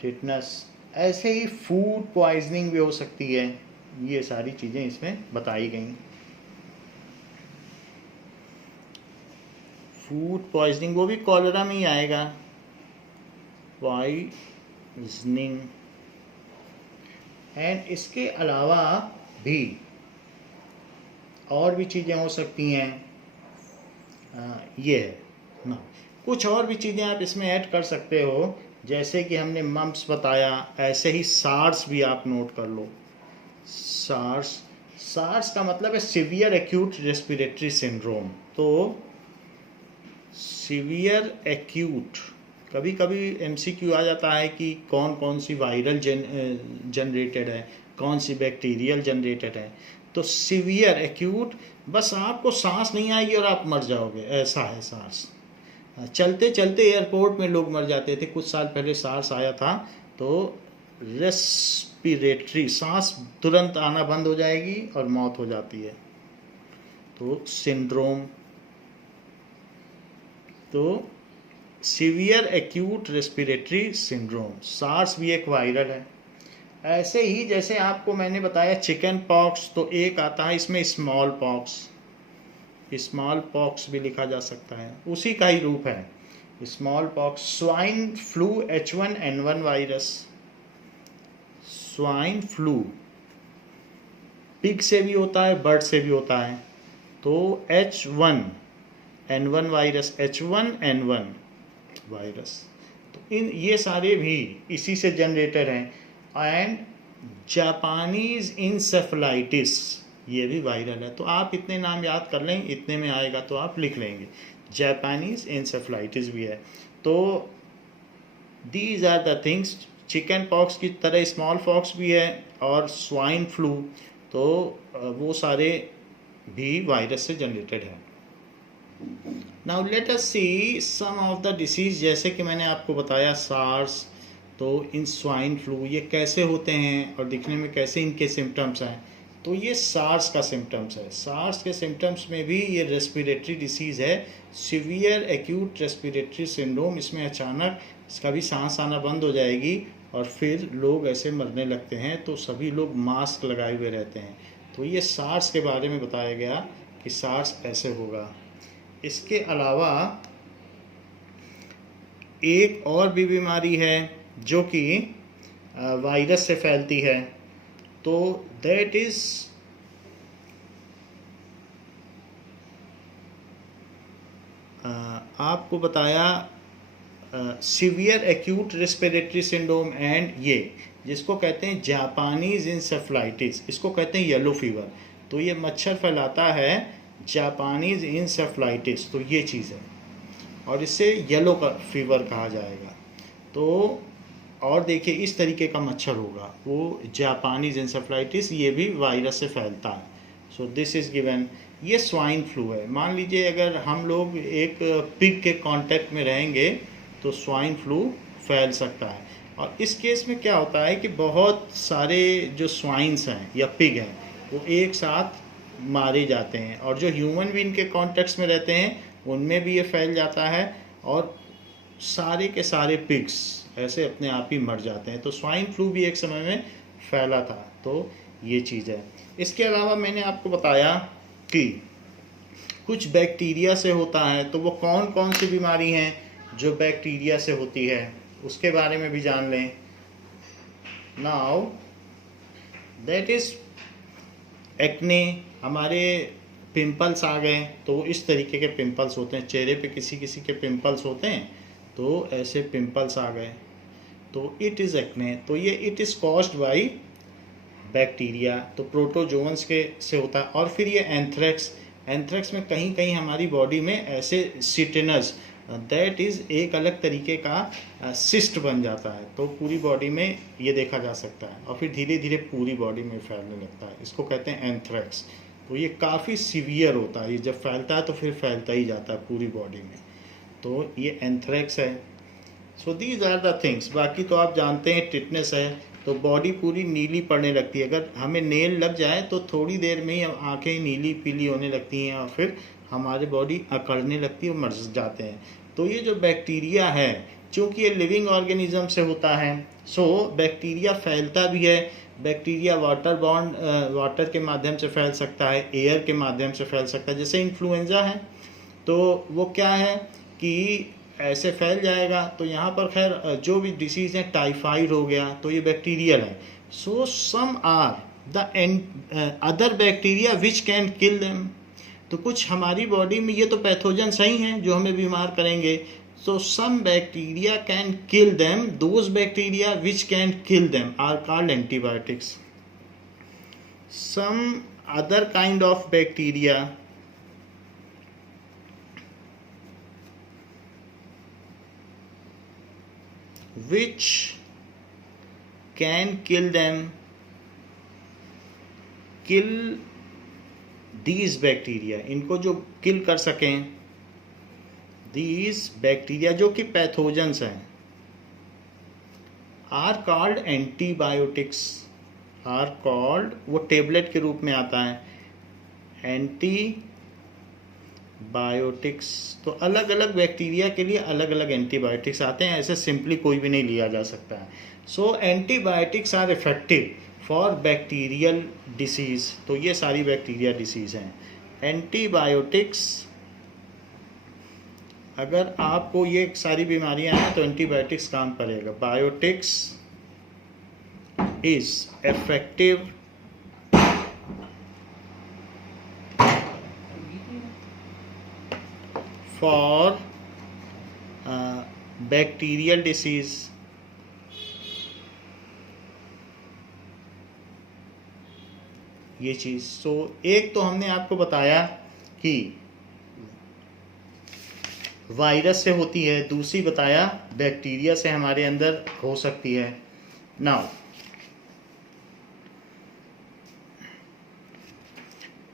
टिटनस. ऐसे ही फूड पॉइजनिंग भी हो सकती है. ये सारी चीज़ें इसमें बताई गई. फूड पॉइजनिंग वो भी कॉलरा में ही आएगा, पॉइजनिंग. एंड इसके अलावा भी और भी चीज़ें हो सकती हैं. ये है ना, कुछ और भी चीज़ें आप इसमें ऐड कर सकते हो, जैसे कि हमने मम्प्स बताया, ऐसे ही सार्स भी आप नोट कर लो. सार्स का मतलब है सीवियर एक्यूट रेस्पिरेटरी सिंड्रोम. तो सीवियर एक्यूट, कभी कभी एमसीक्यू आ जाता है कि कौन कौन सी वायरल जनरेटेड है, कौन सी बैक्टीरियल जनरेटेड है. तो सीवियर एक्यूट, बस आपको सांस नहीं आएगी और आप मर जाओगे, ऐसा है सार्स. चलते चलते एयरपोर्ट में लोग मर जाते थे, कुछ साल पहले सार्स आया था. तो रेस्पिरेटरी, सांस तुरंत आना बंद हो जाएगी और मौत हो जाती है, तो सिंड्रोम. तो severe acute respiratory syndrome, SARS भी एक वायरल है. ऐसे ही जैसे आपको मैंने बताया चिकन पॉक्स, तो एक आता है इसमें स्मॉल पॉक्स. स्मॉल पॉक्स भी लिखा जा सकता है, उसी का ही रूप है small pox. Swine flu H1N1 virus. Swine flu pig से भी होता है, बर्ड से भी होता है, तो H1N1 वायरस, H1N1 वायरस. तो ये सारे भी इसी से जनरेटर हैं. एंड जापानीज इंसेफेलाइटिस, ये भी वायरल है. तो आप इतने नाम याद कर लें, इतने में आएगा तो आप लिख लेंगे. जापानीज इंसेफेलाइटिस भी है. तो these are the things. Chickenpox की तरह स्मॉल पॉक्स भी है और स्वाइन फ्लू, तो वो सारे भी वायरस से जनरेटेड है. Now let us see some of the disease. जैसे कि मैंने आपको बताया सार्स, तो इन स्वाइन फ्लू ये कैसे होते हैं और दिखने में कैसे इनके सिम्टम्स हैं. तो ये सार्स का सिम्टम्स है. सार्स के सिम्टम्स में भी ये रेस्पिरेटरी डिसीज़ है, सीवियर एक्यूट रेस्पिरेटरी सिंड्रोम. इसमें अचानक इसका भी सांस आना बंद हो जाएगी और फिर लोग ऐसे मरने लगते हैं, तो सभी लोग मास्क लगाए हुए रहते हैं. तो ये सार्स के बारे में बताया गया कि सार्स ऐसे होगा. इसके अलावा एक और भी बीमारी है जो कि वायरस से फैलती है, तो दैट इज आपको बताया severe acute respiratory syndrome. And ये जिसको कहते हैं जापानीज इंसेफ्लाइटिस, इसको कहते हैं येलो फीवर. तो ये मच्छर फैलाता है जापानीज इंसेफ्लाइटिस, तो ये चीज़ है, और इससे येलो का फीवर कहा जाएगा। तो और देखिए इस तरीके का मच्छर होगा, वो जापानीज इंसेफ्लाइटिस, ये भी वायरस से फैलता है। So this is given. ये स्वाइन फ्लू है। मान लीजिए अगर हम लोग एक पिग के कांटेक्ट में रहेंगे तो स्वाइन फ्लू फैल सकता है। और इस केस में क्या होता है कि बहुत सारे जो स्वाइन्स हैं या पिग हैं वो एक साथ मारे जाते हैं, और जो ह्यूमन भी इनके कॉन्टेक्ट्स में रहते हैं उनमें भी ये फैल जाता है, और सारे के सारे पिग्स ऐसे अपने आप ही मर जाते हैं। तो स्वाइन फ्लू भी एक समय में फैला था। तो ये चीज़ है। इसके अलावा मैंने आपको बताया कि कुछ बैक्टीरिया से होता है, तो वो कौन कौन सी बीमारी हैं जो बैक्टीरिया से होती है उसके बारे में भी जान लें। Now that is acne. हमारे पिंपल्स आ गए तो इस तरीके के पिंपल्स होते हैं, चेहरे पे किसी किसी के पिंपल्स होते हैं, तो ऐसे पिंपल्स आ गए तो इट इज़ एक्ने। तो ये it is caused by bacteria, तो प्रोटोजोअन्स के से होता है। और फिर ये एंथ्रेक्स, एंथ्रेक्स में कहीं कहीं हमारी बॉडी में ऐसे सिटिनस, दैट इज़ एक अलग तरीके का सिस्ट बन जाता है, तो पूरी बॉडी में ये देखा जा सकता है, और फिर धीरे धीरे पूरी बॉडी में फैलने लगता है। इसको कहते हैं एंथ्रेक्स। तो ये काफ़ी सीवियर होता है, ये जब फैलता है तो फिर फैलता ही जाता है पूरी बॉडी में, तो ये एंथ्रेक्स है। So these are the things. बाकी तो आप जानते हैं टिटनेस है तो बॉडी पूरी नीली पड़ने लगती है। अगर हमें नेल लग जाए तो थोड़ी देर में ही आंखें नीली पीली होने लगती हैं, और फिर हमारी बॉडी अकड़ने लगती है और मर जाते हैं। तो ये जो बैक्टीरिया है, चूँकि ये लिविंग ऑर्गेनिज्म से होता है, सो बैक्टीरिया फैलता भी है। बैक्टीरिया वाटर के माध्यम से फैल सकता है, एयर के माध्यम से फैल सकता है। जैसे इन्फ्लुएंजा है तो वो क्या है कि ऐसे फैल जाएगा। तो यहाँ पर खैर जो भी डिसीज़ है, टाइफाइड हो गया तो ये बैक्टीरियल है। So some are the other bacteria which can kill them. तो कुछ हमारी बॉडी में ये तो पैथोजन सही हैं जो हमें बीमार करेंगे। So some bacteria can kill them, those bacteria which can kill them are called antibiotics. Some other kind of bacteria which can kill them, kill these bacteria, इनको जो किल कर सकें, these bacteria जो कि पैथोजेंस हैं, are called antibiotics, are called, वो tablet के रूप में आता है, एंटीबायोटिक्स। तो अलग अलग बैक्टीरिया के लिए अलग अलग एंटीबायोटिक्स आते हैं, ऐसे सिंपली कोई भी नहीं लिया जा सकता है। So antibiotics are effective for bacterial disease. तो ये सारी बैक्टीरिया डिसीज़ हैं। एंटीबायोटिक्स, अगर आपको ये सारी बीमारियां हैं तो एंटीबायोटिक्स काम करेगा। Biotics is effective for bacterial disease, ये चीज़। सो एक तो हमने आपको बताया कि वायरस से होती है, दूसरी बताया बैक्टीरिया से हमारे अंदर हो सकती है। नाउ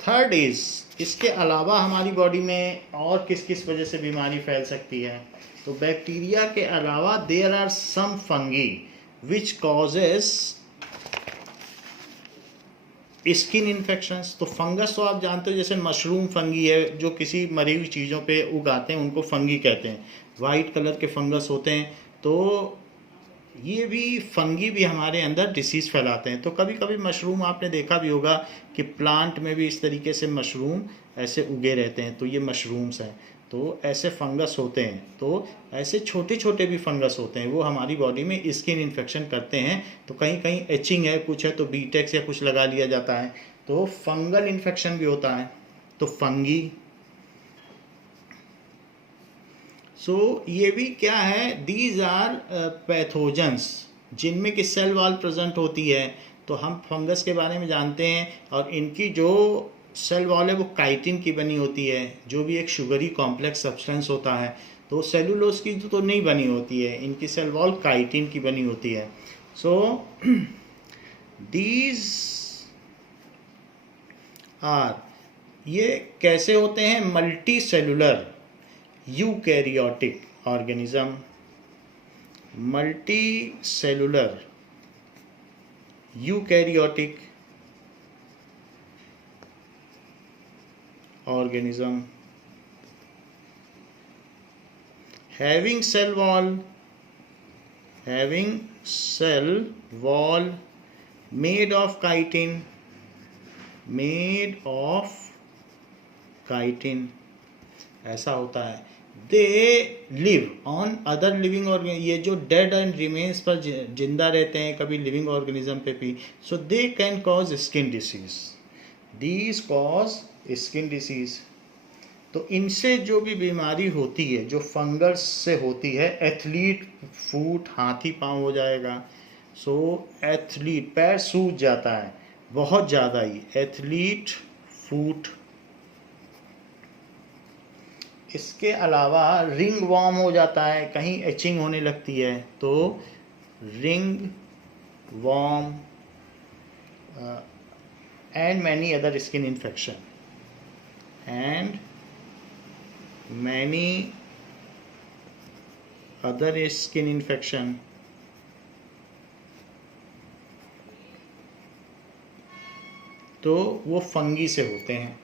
थर्ड इज, इसके अलावा हमारी बॉडी में और किस किस वजह से बीमारी फैल सकती है। तो बैक्टीरिया के अलावा there are some fungi which causes skin infections. तो फंगस तो आप जानते हो, जैसे मशरूम फंगी है जो किसी मरी हुई चीज़ों पे उगाते हैं, उनको फंगी कहते हैं। वाइट कलर के फंगस होते हैं। तो ये भी फंगी भी हमारे अंदर डिसीज़ फैलाते हैं। तो कभी कभी मशरूम आपने देखा भी होगा कि प्लांट में भी इस तरीके से मशरूम ऐसे उगे रहते हैं, तो ये मशरूम्स हैं। तो ऐसे फंगस होते हैं। तो ऐसे छोटे छोटे भी फंगस होते हैं, वो हमारी बॉडी में स्किन इन्फेक्शन करते हैं। तो कहीं कहीं एचिंग है, कुछ है तो बीटेक्स या कुछ लगा लिया जाता है, तो फंगल इन्फेक्शन भी होता है। तो फंगी, सो ये भी क्या है, दीज आर पैथोजेंस जिनमें कि सेल वॉल प्रेजेंट होती है। तो हम फंगस के बारे में जानते हैं, और इनकी जो सेल वॉल है वो काइटिन की बनी होती है, जो भी एक शुगरी कॉम्प्लेक्स सब्सटेंस होता है, तो सेलुलोज की तो नहीं बनी होती है, इनकी सेल वॉल काइटिन की बनी होती है। सो दीज आर, ये कैसे होते हैं? Multi cellular eukaryotic organism, multi cellular eukaryotic organism having cell wall made of chitin, ऐसा होता है। They live on other living organ, ये जो डेड एंड रिमेन्स पर जिंदा रहते हैं कभी लिविंग ऑर्गेनिज्म पे भी, so they can cause skin disease, these cause skin disease. तो इनसे जो भी बीमारी होती है, जो फंगस से होती है, एथलीट फूट, हाथी पाँव हो जाएगा। सो एथलीट, पैर सूज जाता है बहुत ज़्यादा ही, एथलीट फूट। इसके अलावा रिंग वॉर्म हो जाता है, कहीं एचिंग होने लगती है, तो ringworm and many other skin infection and many other skin infection। तो वो फंगी से होते हैं।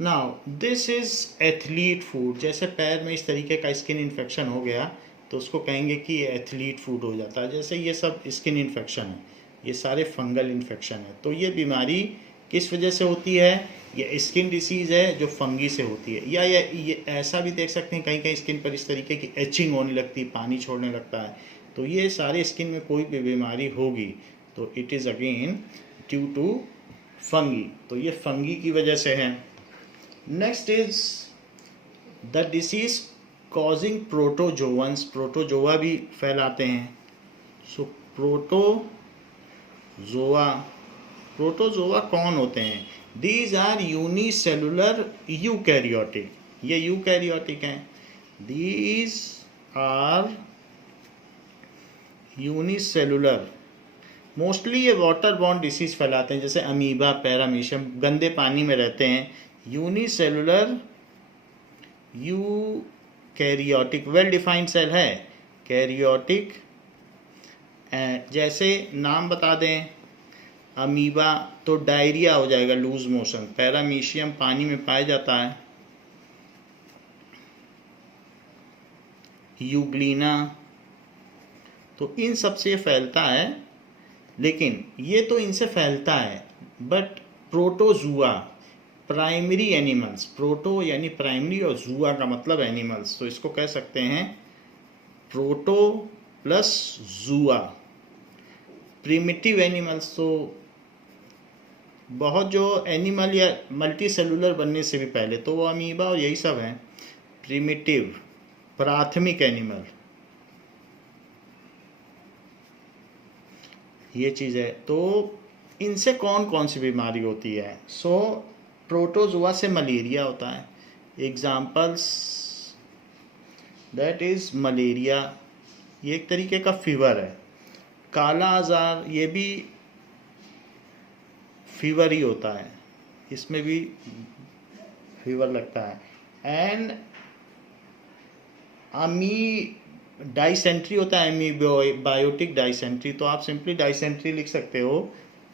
Now this is athlete food, जैसे पैर में इस तरीके का स्किन इन्फेक्शन हो गया तो उसको कहेंगे कि ये एथलीट फूड हो जाता है। जैसे ये सब स्किन इन्फेक्शन है, ये सारे फंगल इन्फेक्शन है। तो ये बीमारी किस वजह से होती है? ये स्किन डिसीज़ है जो फंगी से होती है। या ये ऐसा भी देख सकते हैं, कहीं कहीं स्किन पर इस तरीके की एचिंग होने लगती है, पानी छोड़ने लगता है। तो ये सारे स्किन में कोई भी बीमारी होगी तो it is again due to fungi. तो ये फंगी की वजह से है। Next is the disease causing protozoans, protozoa भी फैलाते हैं। सो प्रोटोजोआ कौन होते हैं? दीज आर यूनिसेलुलर यूकैरियोटिक, ये यूकैरियोटिक हैं। दीज आर यूनिसेलुलर, मोस्टली ये वाटर बॉर्न डिसीज फैलाते हैं, जैसे अमीबा, पैरामीशियम, गंदे पानी में रहते हैं। Unicellular eukaryotic, well defined cell है कैरियोटिक। जैसे नाम बता दें, अमीबा तो डायरिया हो जाएगा, लूज मोशन। पैरामीशियम पानी में पाया जाता है। यूग्लिना, तो इन सब से फैलता है, लेकिन ये तो इनसे फैलता है। But protozoa, primary animals, proto यानी प्राइमरी और जुआ का मतलब एनिमल्स, तो इसको कह सकते हैं प्रोटो प्लस जुआ, प्रिमिटिव एनिमल्स। तो बहुत जो एनिमल या मल्टी सेलुलर बनने से भी पहले तो वो अमीबा और यही सब हैं, प्रिमिटिव, प्राथमिक एनिमल, ये चीज़ है। तो इनसे कौन कौन सी बीमारी होती है? सो प्रोटोजुआ से मलेरिया होता है। एग्जाम्पल्स, दैट इज़ मलेरिया, ये एक तरीके का फीवर है। काला आजार, ये भी फीवर ही होता है, इसमें भी फीवर लगता है। एंड डाइसेंट्री होता है, एमीबायोटिक डाइसेंट्री, तो आप सिंपली डाइसेंट्री लिख सकते हो।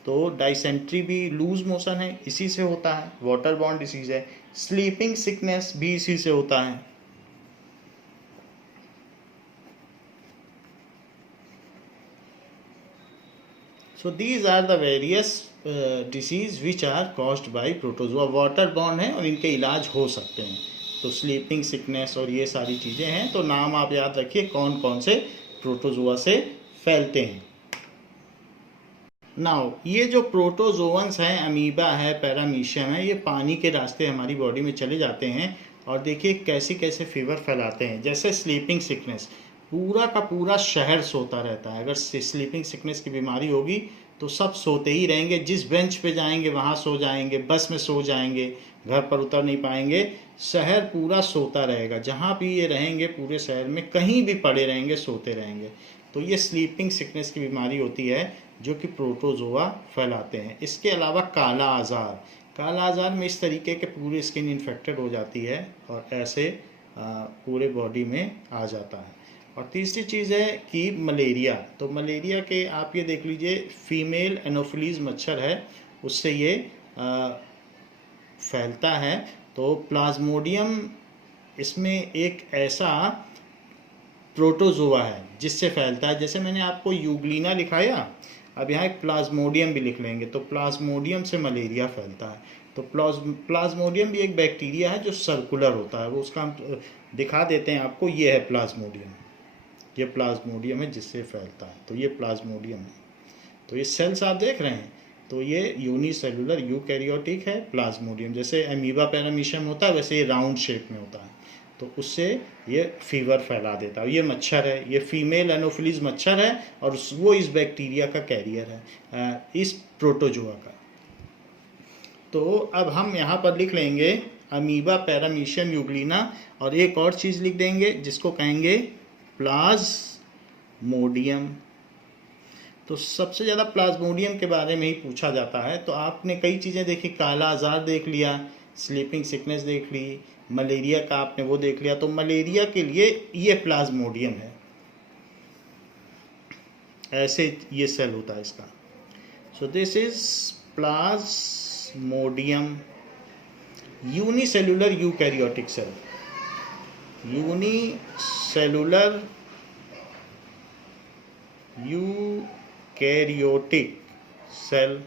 तो डाइसेंट्री भी लूज मोशन है, इसी से होता है, वाटर बॉर्न डिसीज है। स्लीपिंग सिकनेस भी इसी से होता है। So these are the various disease which are caused by protozoa, water borne है और इनके इलाज हो सकते हैं। तो स्लीपिंग सिकनेस और ये सारी चीज़ें हैं। तो नाम आप याद रखिए कौन कौन से प्रोटोजुआ से फैलते हैं। नाउ ये जो प्रोटोजोअन्स हैं, अमीबा है, पैरामीशियम है, ये पानी के रास्ते हमारी बॉडी में चले जाते हैं और देखिए कैसे कैसे फीवर फैलाते हैं। जैसे स्लीपिंग सिकनेस, पूरा का पूरा शहर सोता रहता है। अगर स्लीपिंग सिकनेस की बीमारी होगी तो सब सोते ही रहेंगे, जिस बेंच पे जाएंगे वहाँ सो जाएंगे, बस में सो जाएंगे, घर पर उतर नहीं पाएंगे, शहर पूरा सोता रहेगा, जहाँ भी ये रहेंगे पूरे शहर में कहीं भी पड़े रहेंगे, सोते रहेंगे। तो ये स्लीपिंग सिकनेस की बीमारी होती है जो कि प्रोटोजोआ फैलाते हैं। इसके अलावा काला आज़ार, काला आज़ार में इस तरीके के पूरी स्किन इन्फेक्टेड हो जाती है और ऐसे पूरे बॉडी में आ जाता है। और तीसरी चीज़ है कि मलेरिया। तो मलेरिया के आप ये देख लीजिए, फीमेल एनोफिलीज मच्छर है, उससे ये फैलता है। तो प्लाज्मोडियम इसमें एक ऐसा प्रोटोजोआ है जिससे फैलता है। जैसे मैंने आपको यूग्लिना लिखाया, अब यहाँ एक प्लाज्मोडियम भी लिख लेंगे। तो प्लाज्मोडियम से मलेरिया फैलता है। तो प्लाज्मोडियम भी एक बैक्टीरिया है जो सर्कुलर होता है, वो उसका हम दिखा देते हैं आपको। ये है प्लाज्मोडियम, ये प्लाज्मोडियम है जिससे फैलता है। तो ये प्लाज्मोडियम है। तो ये सेल्स आप देख रहे हैं, तो ये यूनिसेलुलर यूकैरियोटिक है प्लाज्मोडियम। जैसे अमीबा पैरामीशियम होता है वैसे ये राउंड शेप में होता है, तो उससे ये फीवर फैला देता है। ये मच्छर है, ये फीमेल एनोफिलीज मच्छर है और वो इस बैक्टीरिया का कैरियर है, इस प्रोटोजोआ का। तो अब हम यहाँ पर लिख लेंगे अमीबा पैरामीशियम यूग्लिना, और एक और चीज़ लिख देंगे जिसको कहेंगे प्लाज्मोडियम। तो सबसे ज़्यादा प्लाज्मोडियम के बारे में ही पूछा जाता है। तो आपने कई चीज़ें देखी, काला आज़ार देख लिया, स्लीपिंग सिकनेस देख ली, मलेरिया का आपने वो देख लिया। तो मलेरिया के लिए ये प्लाज्मोडियम है, ऐसे ये सेल होता है इसका। So this is plasmodium, unicellular eukaryotic cell, unicellular eukaryotic cell.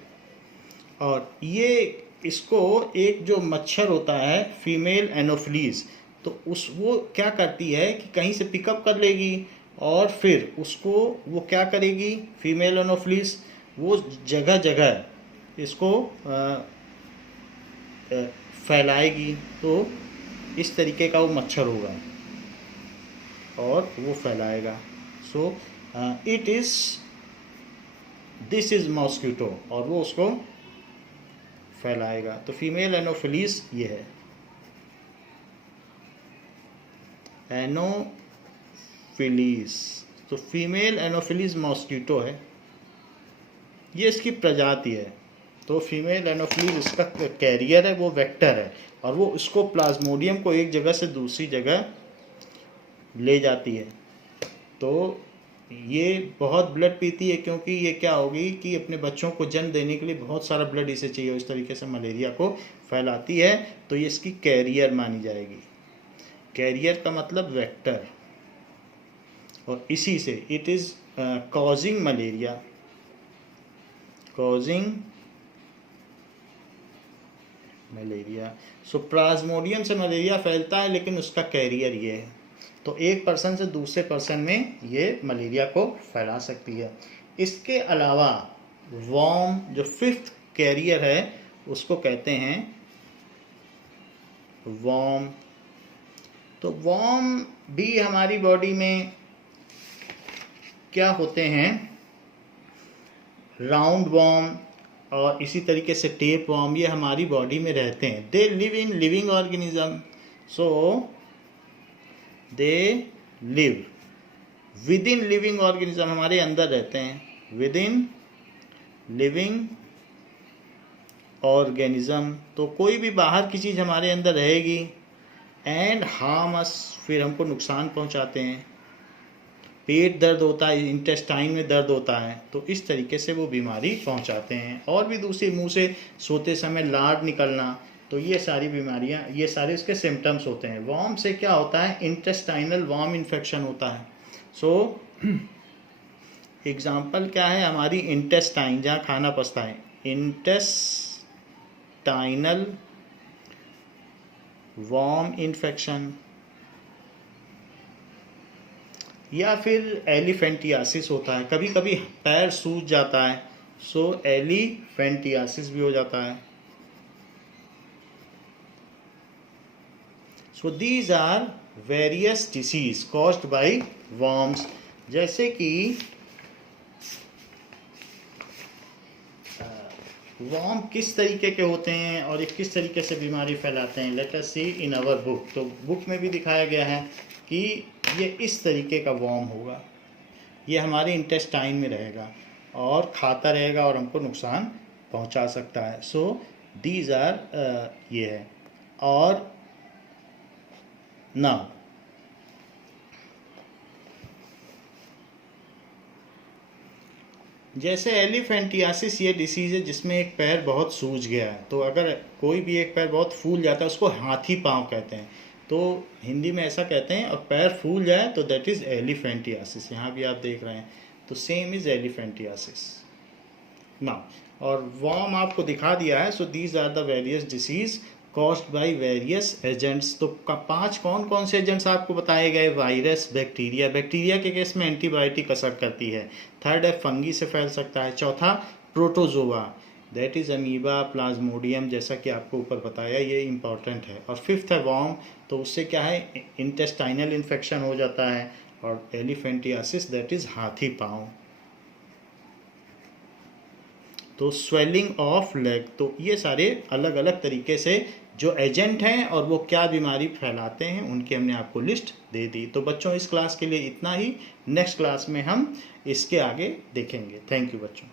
और ये इसको एक जो मच्छर होता है फीमेल एनोफिलीज, तो वो क्या करती है कि कहीं से पिकअप कर लेगी और फिर उसको वो क्या करेगी, फीमेल एनोफिलीज वो जगह जगह इसको फैलाएगी। तो इस तरीके का वो मच्छर होगा और वो फैलाएगा। So it is this is mosquito, और वो उसको फैलाएगा। तो फीमेल एनोफिलीज ये है, एनोफिलीज। तो फीमेल एनोफिलीज मॉस्किटो है, ये इसकी प्रजाति है। तो फीमेल एनोफिलीज इसका कैरियर है, वो वेक्टर है, और वो इसको प्लाज्मोडियम को एक जगह से दूसरी जगह ले जाती है। तो ये बहुत ब्लड पीती है, क्योंकि ये क्या होगी कि अपने बच्चों को जन्म देने के लिए बहुत सारा ब्लड इसे चाहिए, इस तरीके से मलेरिया को फैलाती है। तो ये इसकी कैरियर मानी जाएगी। कैरियर का मतलब वेक्टर, और इसी से it is causing malaria, causing malaria. So Plasmodium से मलेरिया फैलता है, लेकिन उसका कैरियर ये है। तो एक पर्सन से दूसरे पर्सन में ये मलेरिया को फैला सकती है। इसके अलावा वॉर्म, जो फिफ्थ कैरियर है, उसको कहते हैं वॉर्म। तो वॉर्म भी हमारी बॉडी में क्या होते हैं, राउंड वॉर्म और इसी तरीके से टेप वॉर्म, ये हमारी बॉडी में रहते हैं। They live in living organism, so they live with in living organism, हमारे अंदर रहते हैं, विद इन लिविंग ऑर्गेनिज्म। तो कोई भी बाहर की चीज़ हमारे अंदर रहेगी, एंड हार्म अस, फिर हमको नुकसान पहुंचाते हैं। पेट दर्द होता है, इंटेस्टाइन में दर्द होता है, तो इस तरीके से वो बीमारी पहुंचाते हैं। और भी दूसरी, मुंह से सोते समय लार निकलना, तो ये सारी बीमारियां, ये सारे इसके सिम्टम्स होते हैं। वॉर्म से क्या होता है, इंटेस्टाइनल वॉर्म इन्फेक्शन होता है। सो एग्जाम्पल क्या है, हमारी इंटेस्टाइन, जहाँ खाना पचता है, इंटेस्टाइनल वॉर्म इन्फेक्शन, या फिर एलिफेंटियासिस होता है। कभी कभी पैर सूज जाता है, सो एलिफेंटियासिस भी हो जाता है। So these are various disease caused by worms. जैसे कि वर्म किस तरीके के होते हैं और ये किस तरीके से बीमारी फैलाते हैं, let us see in our book. तो बुक में भी दिखाया गया है कि ये इस तरीके का वर्म होगा, ये हमारे इंटेस्टाइन में रहेगा और खाता रहेगा और हमको नुकसान पहुंचा सकता है। सो दीज आर ये है। और नाउ जैसे एलिफेंटियासिस ये डिसीज़ है जिसमें एक पैर बहुत सूज गया है, तो अगर कोई भी एक पैर बहुत फूल जाता है उसको हाथी पाँव कहते हैं, तो हिंदी में ऐसा कहते हैं। और पैर फूल जाए तो दैट इज़ एलिफेंटियासिस, यहाँ भी आप देख रहे हैं, तो सेम इज़ एलिफेंटियासिस ना। और वर्म आपको दिखा दिया है। So these are the various disease caused by various agents. तो 5 कौन कौन से एजेंट्स आपको बताए गए, वायरस, बैक्टीरिया, बैक्टीरिया के केस में एंटीबायोटिक असर करती है। थर्ड है फंगी से फैल सकता है। चौथा protozoa, that is amoeba, Plasmodium, जैसा कि आपको ऊपर बताया, ये इंपॉर्टेंट है। और फिफ्थ है वर्म, तो उससे क्या है, इंटेस्टाइनल इन्फेक्शन हो जाता है। और एलिफेंटियासिस दैट इज़ हाथी पाँव। तो स्वेलिंग ऑफ लेग, तो ये सारे अलग अलग तरीके से जो एजेंट हैं और वो क्या बीमारी फैलाते हैं उनकी हमने आपको लिस्ट दे दी। तो बच्चों इस क्लास के लिए इतना ही, नेक्स्ट क्लास में हम इसके आगे देखेंगे। थैंक यू बच्चों।